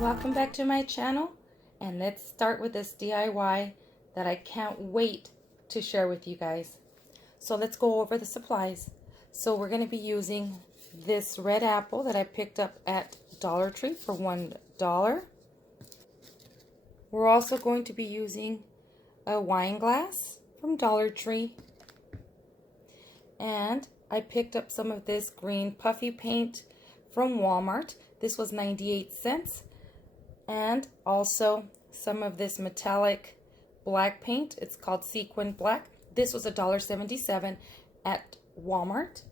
Welcome back to my channel, and let's start with this DIY that I can't wait to share with you guys. So let's go over the supplies. So we're going to be using this red apple that I picked up at Dollar Tree for $1. We're also going to be using a wine glass from Dollar Tree, and I picked up some of this green puffy paint from Walmart. This was 98 cents. And also some of this metallic black paint. It's called Sequin Black. This was $1.77 at Walmart.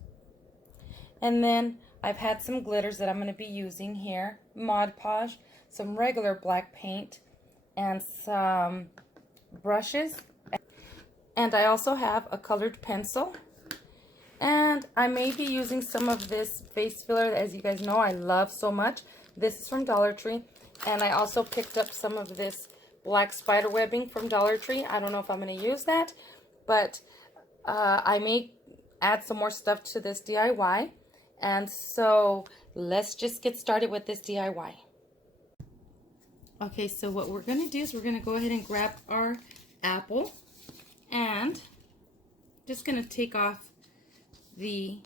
And then I've had some glitters that I'm going to be using here. Mod Podge, some regular black paint, and some brushes. And I also have a colored pencil. And I may be using some of this face filler, as you guys know I love so much. This is from Dollar Tree. And I also picked up some of this black spider webbing from Dollar Tree. I don't know if I'm going to use that, but I may add some more stuff to this DIY. And so let's just get started with this DIY. Okay, so what we're going to do is we're going to go ahead and grab our apple, and just going to take off the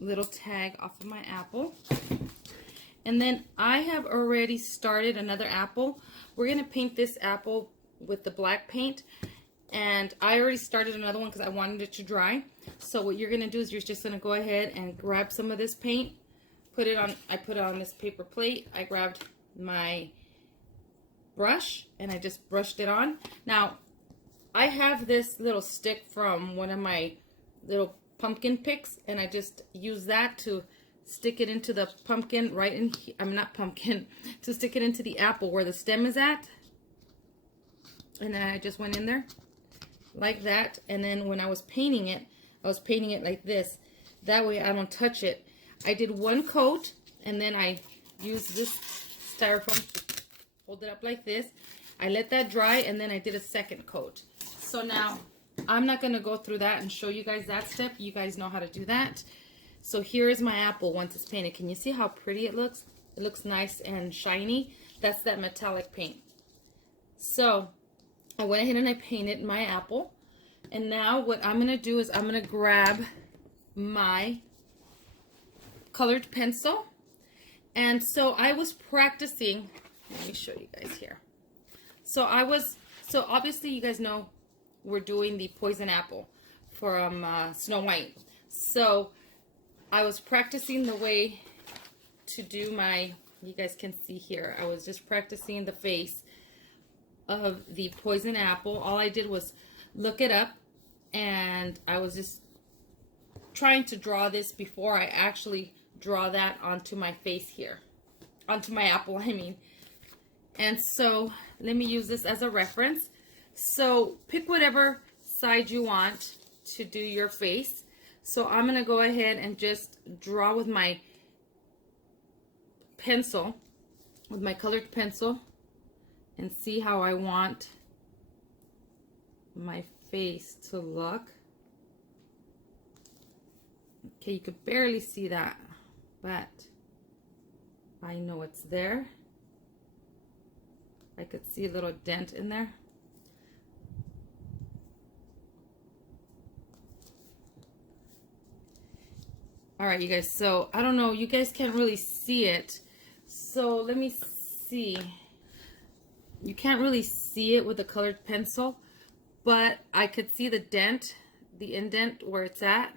little tag off of my apple. And then I have already started another apple. We're going to paint this apple with the black paint. And I already started another one because I wanted it to dry. So what you're going to do is you're just going to go ahead and grab some of this paint. I put it on this paper plate. I grabbed my brush and I just brushed it on. Now, I have this little stick from one of my little pumpkin picks. And I just use that to stick it into the pumpkin right in here. I'm not pumpkin, to stick it into the apple where the stem is at. And then I just went in there like that. And then when I was painting it, I was painting it like this. That way I don't touch it. I did one coat, and then I used this styrofoam to hold it up like this. I let that dry, and then I did a second coat. So now I'm not going to go through that and show you guys that step. You guys know how to do that. So here is my apple once it's painted. Can you see how pretty it looks? It looks nice and shiny. That's that metallic paint. So I went ahead and I painted my apple. And now what I'm going to do is I'm going to grab my colored pencil. And so I was practicing. Let me show you guys here. So obviously you guys know we're doing the poison apple from Snow White. So I was practicing the way to do my, you guys can see here, I was just practicing the face of the poison apple. All I did was look it up, and I was just trying to draw this before I actually draw that onto my face here. Onto my apple, I mean. And so let me use this as a reference. So pick whatever side you want to do your face. So I'm going to go ahead and just draw with my pencil, with my colored pencil, and see how I want my face to look. Okay, you could barely see that, but I know it's there. I could see a little dent in there. All right, you guys, so I don't know, you guys can't really see it. So let me see. You can't really see it with the colored pencil, but I could see the dent, the indent where it's at.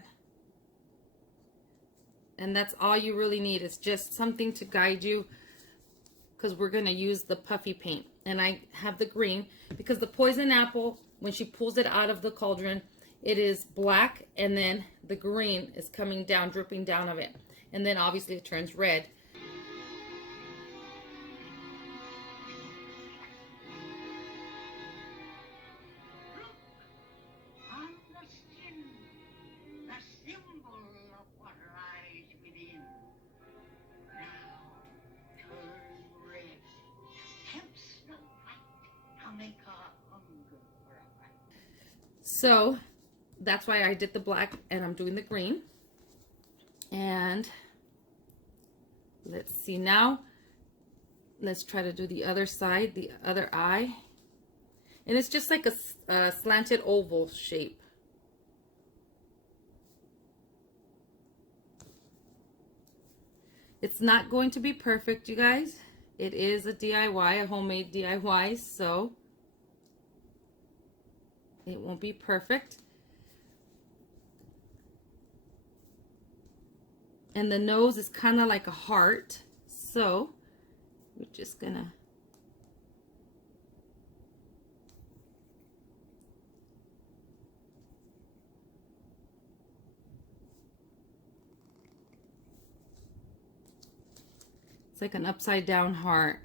And that's all you really need, is just something to guide you, because we're going to use the puffy paint. And I have the green because the poison apple, when she pulls it out of the cauldron, it is black, and then the green is coming down, dripping down of it. And then obviously it turns red. On the skin, the symbol of what lies within. Now turn red. Tempt Snow White. I'll make her hunger for a fight. So that's why I did the black and I'm doing the green. And Let's see now. Let's try to do the other side, the other eye. And it's just like a slanted oval shape. It's not going to be perfect, you guys. It is a DIY, a homemade DIY, so it won't be perfect. And the nose is kind of like a heart, so we're just gonna it's like an upside down heart.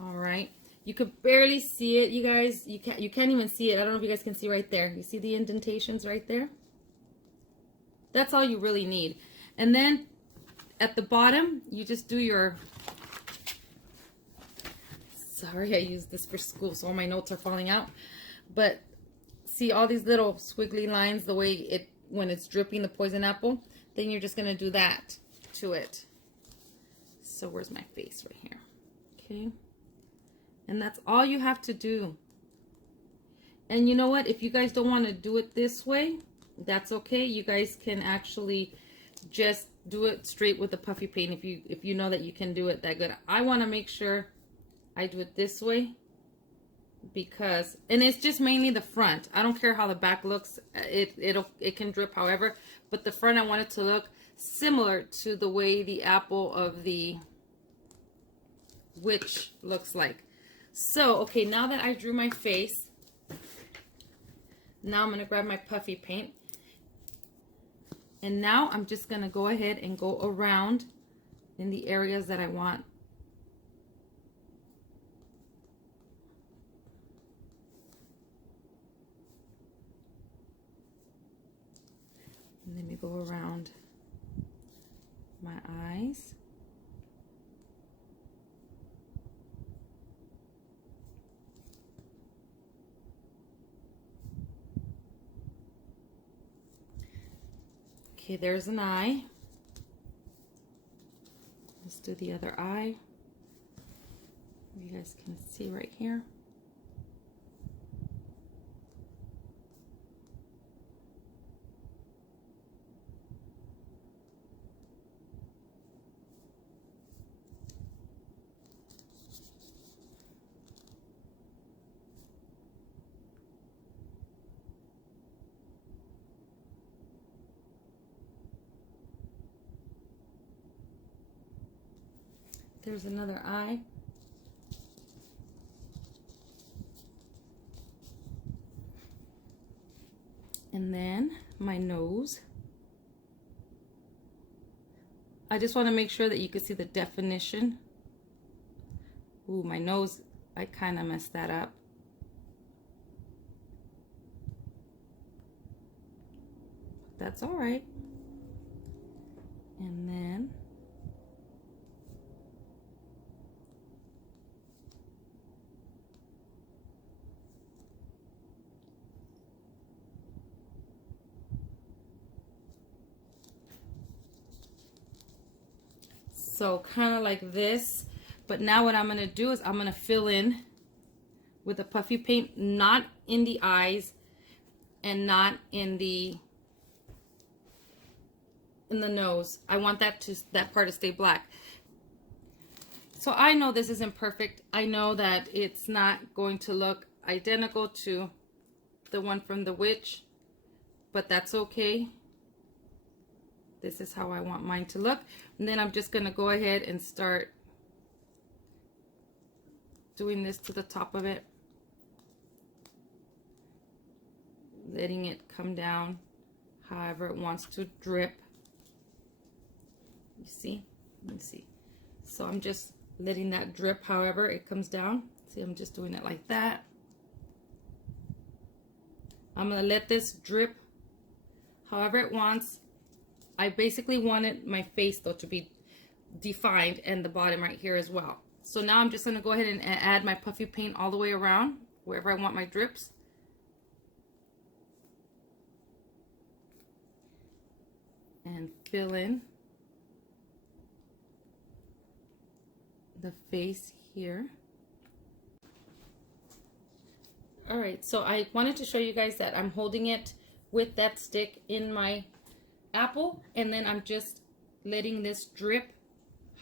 All right, you could barely see it, you guys. You can't even see it. I don't know if you guys can see right there. You see the indentations right there? That's all you really need. And then at the bottom, you just do your, sorry, I used this for school, so all my notes are falling out. But see all these little squiggly lines, the way it, when it's dripping the poison apple, then you're just gonna do that to it. So where's my face? Right here. Okay. And that's all you have to do. And you know what? If you guys don't want to do it this way, that's okay. You guys can actually just do it straight with the puffy paint if you know that you can do it that good. I want to make sure I do it this way because, and it's just mainly the front. I don't care how the back looks. It can drip however, but the front I want it to look similar to the way the apple of the witch looks like. So, okay, now that I drew my face, now I'm going to grab my puffy paint. And now I'm just going to go ahead and go around in the areas that I want. And let me go around my eyes. Okay, there's an eye. Let's do the other eye. You guys can see right here. There's another eye. And then my nose. I just want to make sure that you can see the definition. Ooh, my nose, I kind of messed that up. That's all right. And then so kind of like this, but now what I'm going to do is I'm going to fill in with the puffy paint, not in the eyes and not in the nose. I want that part to stay black. So I know this isn't perfect. I know that it's not going to look identical to the one from the witch, but that's okay. This is how I want mine to look. And then I'm just going to go ahead and start doing this to the top of it. Letting it come down however it wants to drip. You see? Let me see. So I'm just letting that drip however it comes down. See, I'm just doing it like that. I'm going to let this drip however it wants. I basically wanted my face though to be defined and the bottom right here as well. So now I'm just going to go ahead and add my puffy paint all the way around wherever I want my drips. and fill in the face here. All right, so I wanted to show you guys that I'm holding it with that stick in my apple, and then I'm just letting this drip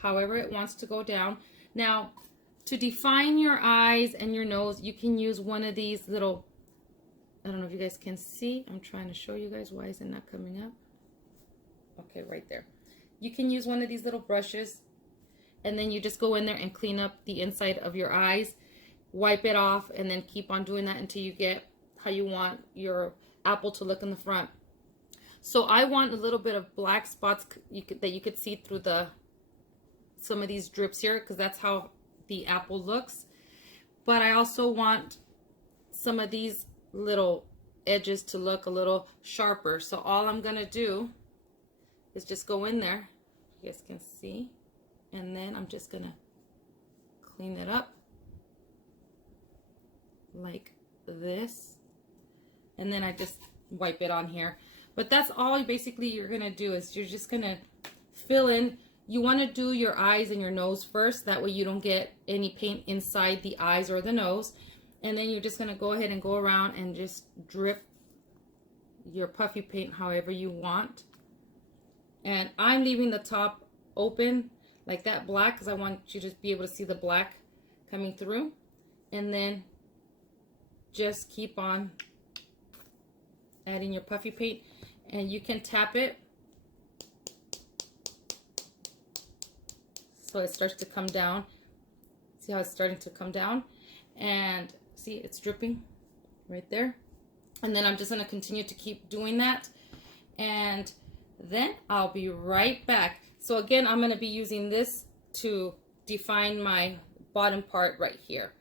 however it wants to go down. Now, to define your eyes and your nose, you can use one of these little, I don't know if you guys can see. I'm trying to show you guys. Why is it not coming up? Okay, right there. You can use one of these little brushes, and then you just go in there and clean up the inside of your eyes, wipe it off, and then keep on doing that until you get how you want your apple to look in the front. So I want a little bit of black spots that you could see through some of these drips here, because that's how the apple looks. But I also want some of these little edges to look a little sharper. So all I'm gonna do is just go in there, you guys can see, and then I'm just gonna clean it up like this, and then I just wipe it on here. But that's all basically you're gonna do, is you're just gonna fill in. You want to do your eyes and your nose first, that way you don't get any paint inside the eyes or the nose. And then you're just gonna go ahead and go around and just drip your puffy paint however you want. And I'm leaving the top open like that black, because I want you to be able to see the black coming through. And then just keep on adding your puffy paint, and you can tap it so it starts to come down. See how it's starting to come down? And see, it's dripping right there. And then I'm just going to continue to keep doing that, and then I'll be right back. So again, I'm going to be using this to define my bottom part right here.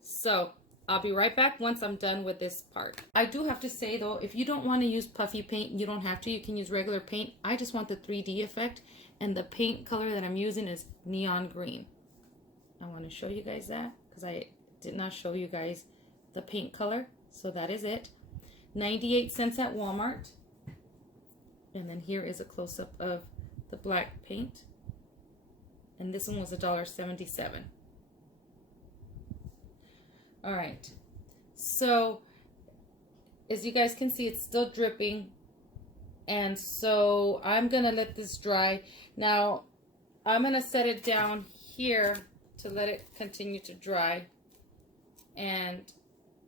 So I'll be right back once I'm done with this part. I do have to say though, if you don't want to use puffy paint, you don't have to. You can use regular paint. I just want the 3D effect, and the paint color that I'm using is neon green. I want to show you guys that, because I did not show you guys the paint color. So that is it. 98 cents at Walmart. And then here is a close-up of the black paint. And this one was $1.77. All right. So as you guys can see, it's still dripping. And so I'm going to let this dry. Now, I'm going to set it down here to let it continue to dry. And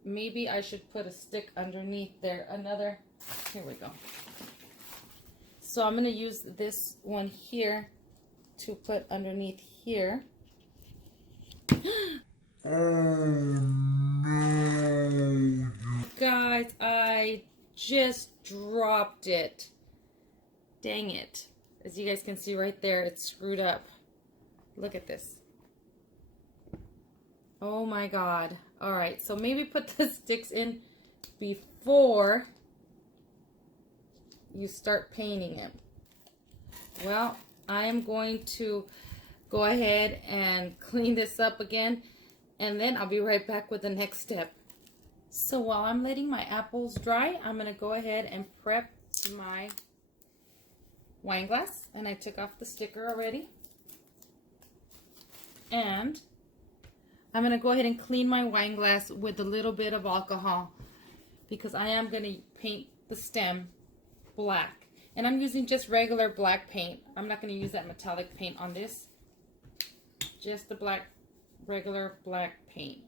maybe I should put a stick underneath there. Here we go. So I'm going to use this one here to put underneath here. Oh no. Guys, I just dropped it. Dang it. As you guys can see right there, it's screwed up. Look at this. Oh my God. All right, so maybe put the sticks in before you start painting it. Well, I am going to go ahead and clean this up again, and then I'll be right back with the next step. So while I'm letting my apples dry, I'm going to go ahead and prep my wine glass, and I took off the sticker already. And I'm going to go ahead and clean my wine glass with a little bit of alcohol, because I am going to paint the stem black. And I'm using just regular black paint. I'm not going to use that metallic paint on this. Just the black, regular black paint.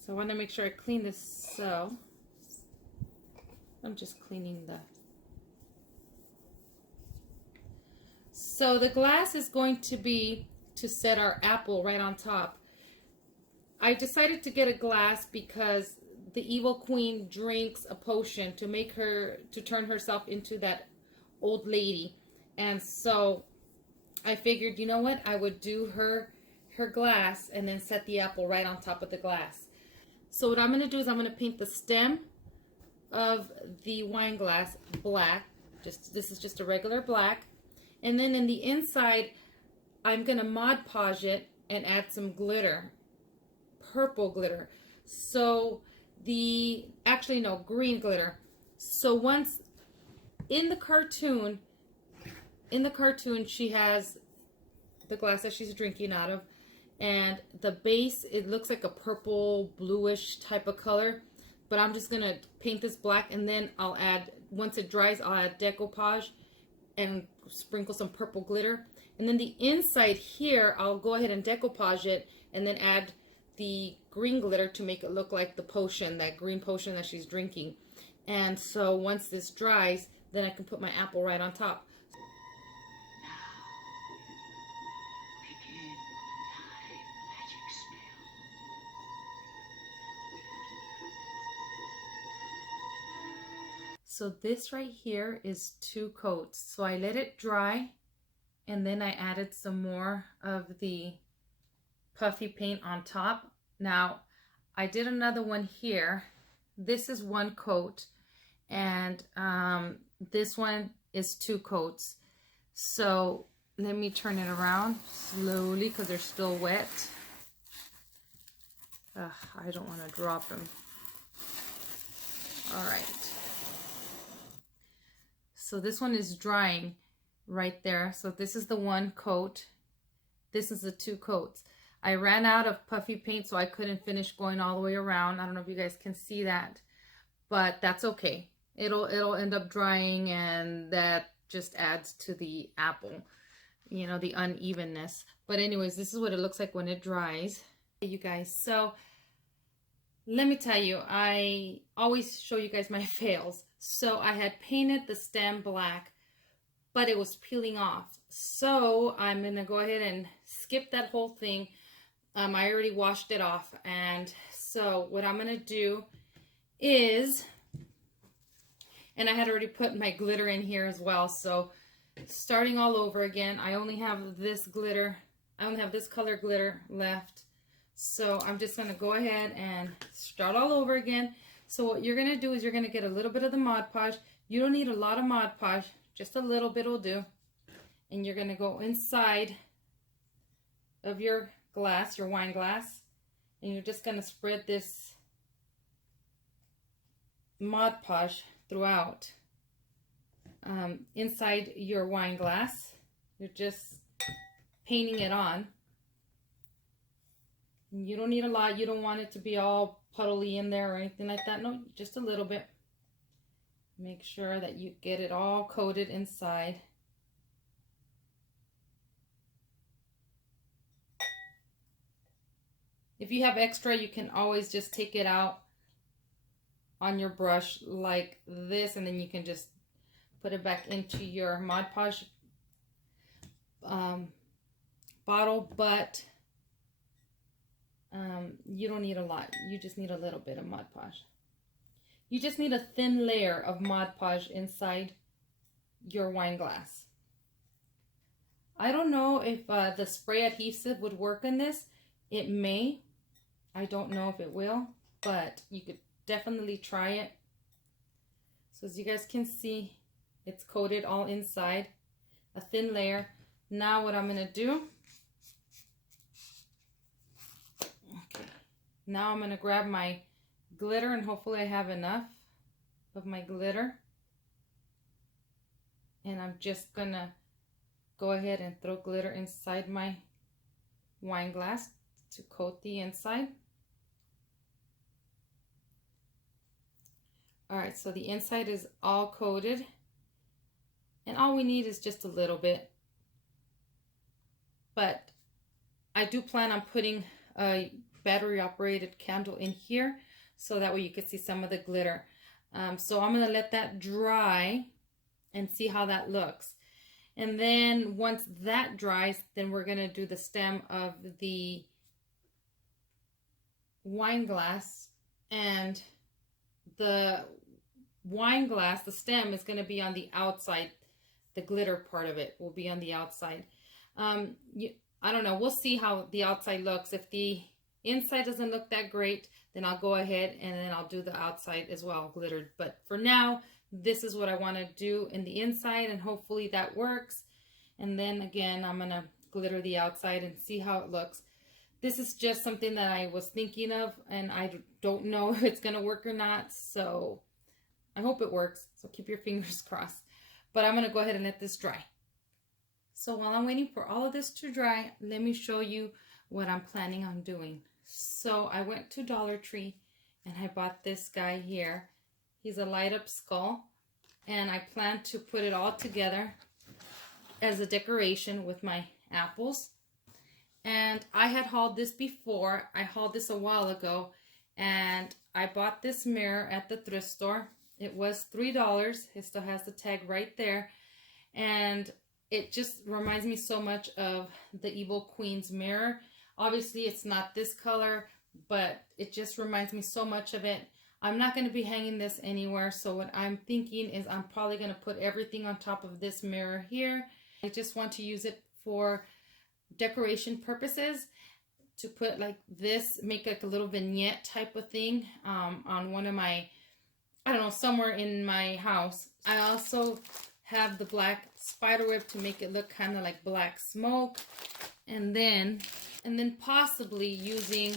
So I want to make sure I clean this. So I'm just cleaning the... So the glass is going to be to set our apple right on top. I decided to get a glass because the evil queen drinks a potion to turn herself into that old lady. And so I figured, you know what, I would do her glass and then set the apple right on top of the glass. So what I'm going to do is I'm going to paint the stem of the wine glass black. This is just a regular black. And then in the inside, I'm going to Mod Podge it and add some glitter, purple glitter. So actually no, green glitter. So once in the cartoon she has the glass that she's drinking out of, and the base, it looks like a purple bluish type of color, but I'm just gonna paint this black, and then I'll add, once it dries, I'll add decoupage and sprinkle some purple glitter, and then the inside here I'll go ahead and decoupage it and then add the green glitter to make it look like the potion, that green potion that she's drinking. And so once this dries, then I can put my apple right on top. Begin thy magic spell. So this right here is 2 coats. So I let it dry, and then I added some more of the puffy paint on top. Now I did another one here. This is 1 coat, and this one is 2 coats. So let me turn it around slowly because they're still wet. I don't want to drop them. All right. So this one is drying right there. So this is the 1 coat. This is the 2 coats. I ran out of puffy paint, so I couldn't finish going all the way around. I don't know if you guys can see that, but that's okay. It'll end up drying, and that just adds to the apple, you know, the unevenness. But anyways, this is what it looks like when it dries. You guys, so let me tell you, I always show you guys my fails. So I had painted the stem black, but it was peeling off. So I'm gonna go ahead and skip that whole thing. I already washed it off, and so what I'm gonna do is, and I had already put my glitter in here as well, so starting all over again. I only have this glitter, I only have this color glitter left, so I'm just gonna go ahead and start all over again. So what you're gonna do is you're gonna get a little bit of the Mod Podge. You don't need a lot of Mod Podge, just a little bit will do. And you're gonna go inside of your glass, your wine glass, and you're just gonna spread this Mod Podge throughout inside your wine glass. You're just painting it on. You don't need a lot. You don't want it to be all puddly in there or anything like that. No, just a little bit. Make sure that you get it all coated inside. If you have extra, you can always just take it out on your brush like this, and then you can just put it back into your Mod Podge bottle, but you don't need a lot. You just need a little bit of Mod Podge. You just need a thin layer of Mod Podge inside your wine glass. I don't know if the spray adhesive would work in this. It may. I don't know if it will, but you could definitely try it. So as you guys can see, it's coated all inside, a thin layer. Now what I'm gonna do, okay, now I'm gonna grab my glitter, and hopefully I have enough of my glitter, and I'm just gonna go ahead and throw glitter inside my wine glass to coat the inside. All right, so the inside is all coated, and all we need is just a little bit. But I do plan on putting a battery operated candle in here, so that way you can see some of the glitter. So I'm gonna let that dry and see how that looks. And then once that dries, then we're gonna do the stem of the wine glass, and the wine glass, the stem is going to be on the outside. The glitter part of it will be on the outside. I don't know. We'll see how the outside looks. If the inside doesn't look that great, then I'll go ahead and then I'll do the outside as well, glittered. But for now, this is what I want to do in the inside, and hopefully that works. And then again, I'm going to glitter the outside and see how it looks. This is just something that I was thinking of, and I don't know if it's going to work or not. So I hope it works. So keep your fingers crossed. But I'm going to go ahead and let this dry. So while I'm waiting for all of this to dry, let me show you what I'm planning on doing. So I went to Dollar Tree and I bought this guy here. He's a light up skull, and I plan to put it all together as a decoration with my apples. And I had hauled this before. I hauled this a while ago, and I bought this mirror at the thrift store. It was $3. It still has the tag right there, and it just reminds me so much of the Evil Queen's mirror. Obviously it's not this color, but it just reminds me so much of it. I'm not going to be hanging this anywhere, so what I'm thinking is I'm probably going to put everything on top of this mirror here. I just want to use it for decoration purposes, to put like this, make like a little vignette type of thing on one of my, I don't know, somewhere in my house. I also have the black spider web to make it look kind of like black smoke, and then possibly using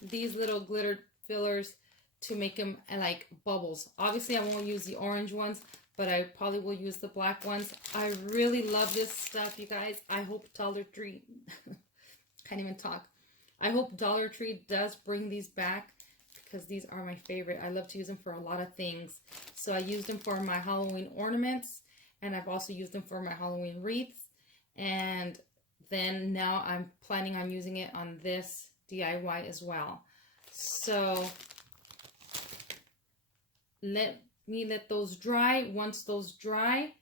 these little glitter fillers to make them like bubbles. Obviously I won't use the orange ones, but I probably will use the black ones. I really love this stuff, you guys. I hope Dollar Tree, can't even talk. I hope Dollar Tree does bring these back, because these are my favorite. I love to use them for a lot of things. So I used them for my Halloween ornaments, and I've also used them for my Halloween wreaths. And then now I'm planning on using it on this DIY as well. So let those dry. Once those dry,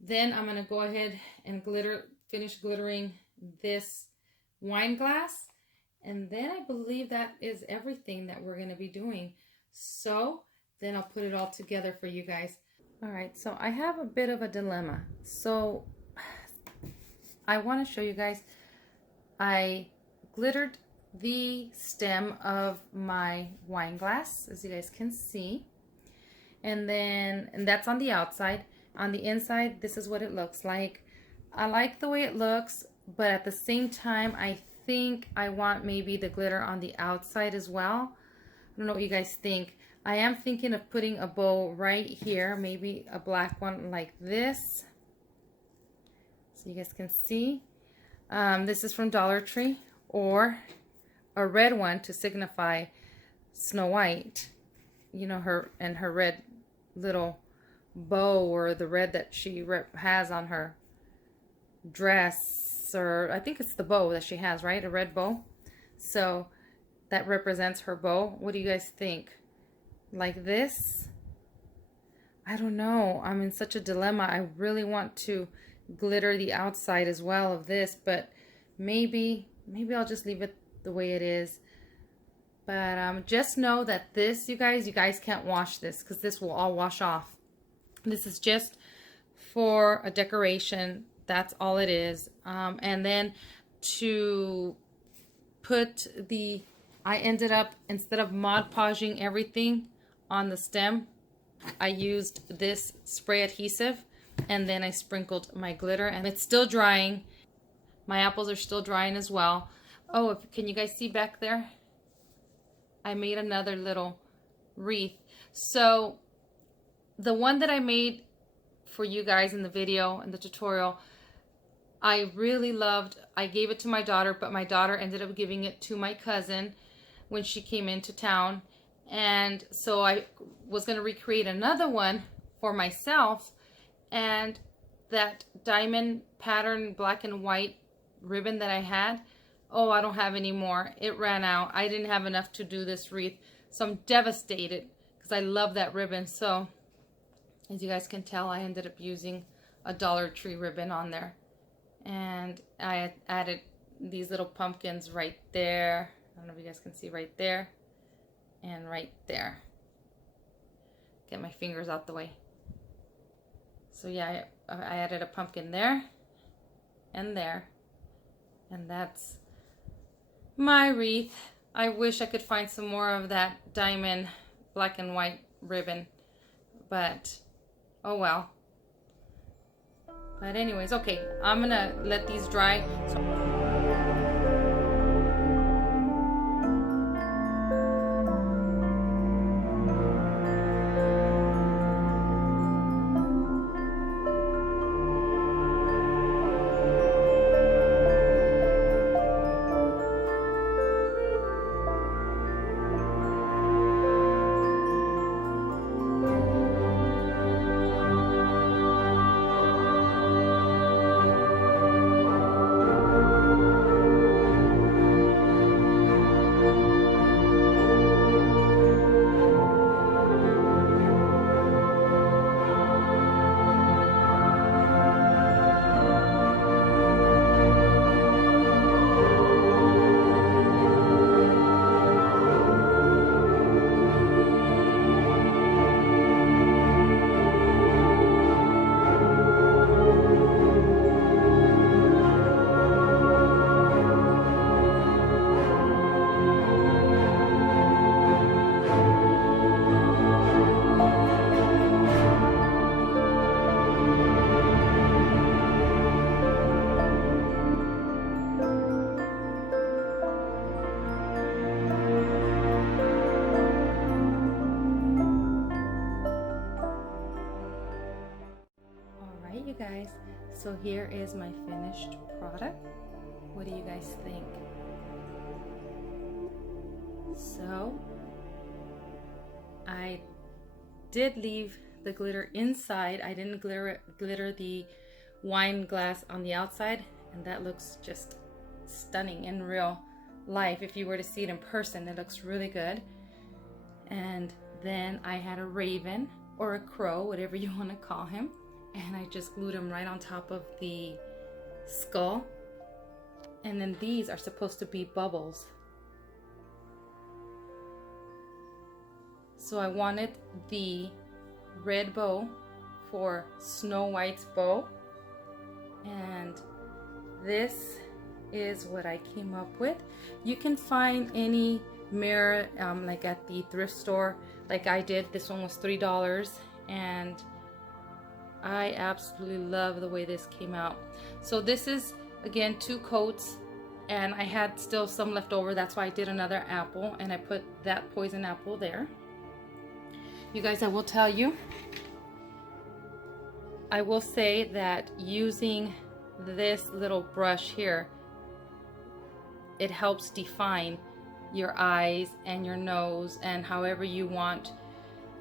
then I'm going to go ahead and finish glittering this wine glass. And then I believe that is everything that we're going to be doing. So then I'll put it all together for you guys. All right, so I have a bit of a dilemma. So I want to show you guys, I glittered the stem of my wine glass, as you guys can see. And that's on the outside. On the inside, this is what it looks like. I like the way it looks, but at the same time, I think I want maybe the glitter on the outside as well. I don't know what you guys think. I am thinking of putting a bow right here, maybe a black one like this, so you guys can see. This is from Dollar Tree, or a red one to signify Snow White, you know, her red little bow, or the red that she has on her dress, or I think it's the bow that she has, right? A red bow. So that represents her bow. What do you guys think? Like this? I don't know. I'm in such a dilemma. I really want to glitter the outside as well of this, but maybe I'll just leave it the way it is. But just know that this, you guys can't wash this, because this will all wash off. This is just for a decoration. That's all it is. And then to put I ended up, instead of Mod Podging everything on the stem, I used this spray adhesive, and then I sprinkled my glitter, and it's still drying. My apples are still drying as well. Oh, can you guys see back there? I made another little wreath. So the one that I made for you guys in the video, in the tutorial, I really loved. I gave it to my daughter, but my daughter ended up giving it to my cousin when she came into town. And so I was going to recreate another one for myself, and that diamond pattern black and white ribbon that I had, oh, I don't have any more. It ran out. I didn't have enough to do this wreath, so I'm devastated because I love that ribbon. So as you guys can tell, I ended up using a Dollar Tree ribbon on there, and I added these little pumpkins right there. I don't know if you guys can see, right there and right there. Get my fingers out the way. So yeah, I added a pumpkin there and there, and that's my wreath. I wish I could find some more of that diamond black and white ribbon, but oh well. But anyways, okay, I'm gonna let these dry. you guys, so here is my finished product. What do you guys think? So I did leave the glitter inside. I didn't glitter the wine glass on the outside, and that looks just stunning in real life. If you were to see it in person, it looks really good. And then I had a raven or a crow, whatever you want to call him, and I just glued him right on top of the skull. And then these are supposed to be bubbles. So I wanted the red bow for Snow White's bow, and this is what I came up with. You can find any mirror like at the thrift store like I did. This one was $3, and I absolutely love the way this came out. So this is again 2 coats, and I had still some left over. That's why I did another apple, and I put that poison apple there. You guys, I will tell you, I will say that using this little brush here, it helps define your eyes and your nose and however you want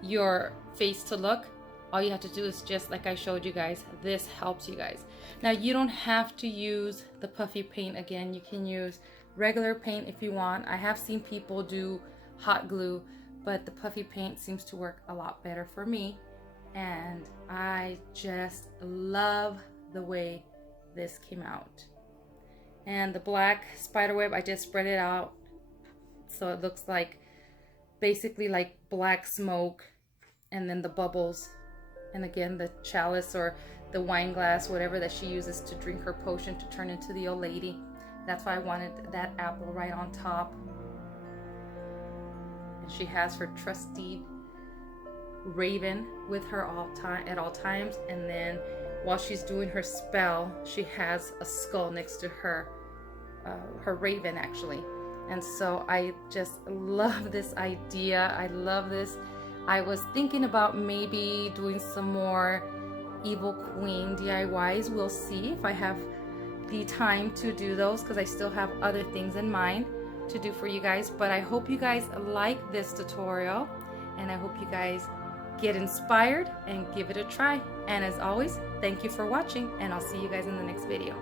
your face to look. All you have to do is just like I showed you guys, this helps you guys. Now you don't have to use the puffy paint again. You can use regular paint if you want. I have seen people do hot glue, but the puffy paint seems to work a lot better for me. And I just love the way this came out. And the black spider web, I just spread it out so it looks like basically like black smoke, and then the bubbles, and again the chalice or the wine glass, whatever that she uses to drink her potion to turn into the old lady. That's why I wanted that apple right on top. And she has her trusty raven with her at all times, and then while she's doing her spell, she has a skull next to her raven actually. And so I just love this idea. I love this. I was thinking about maybe doing some more Evil Queen DIYs. We'll see if I have the time to do those, because I still have other things in mind to do for you guys. But I hope you guys like this tutorial, and I hope you guys get inspired and give it a try. And as always, thank you for watching, and I'll see you guys in the next video.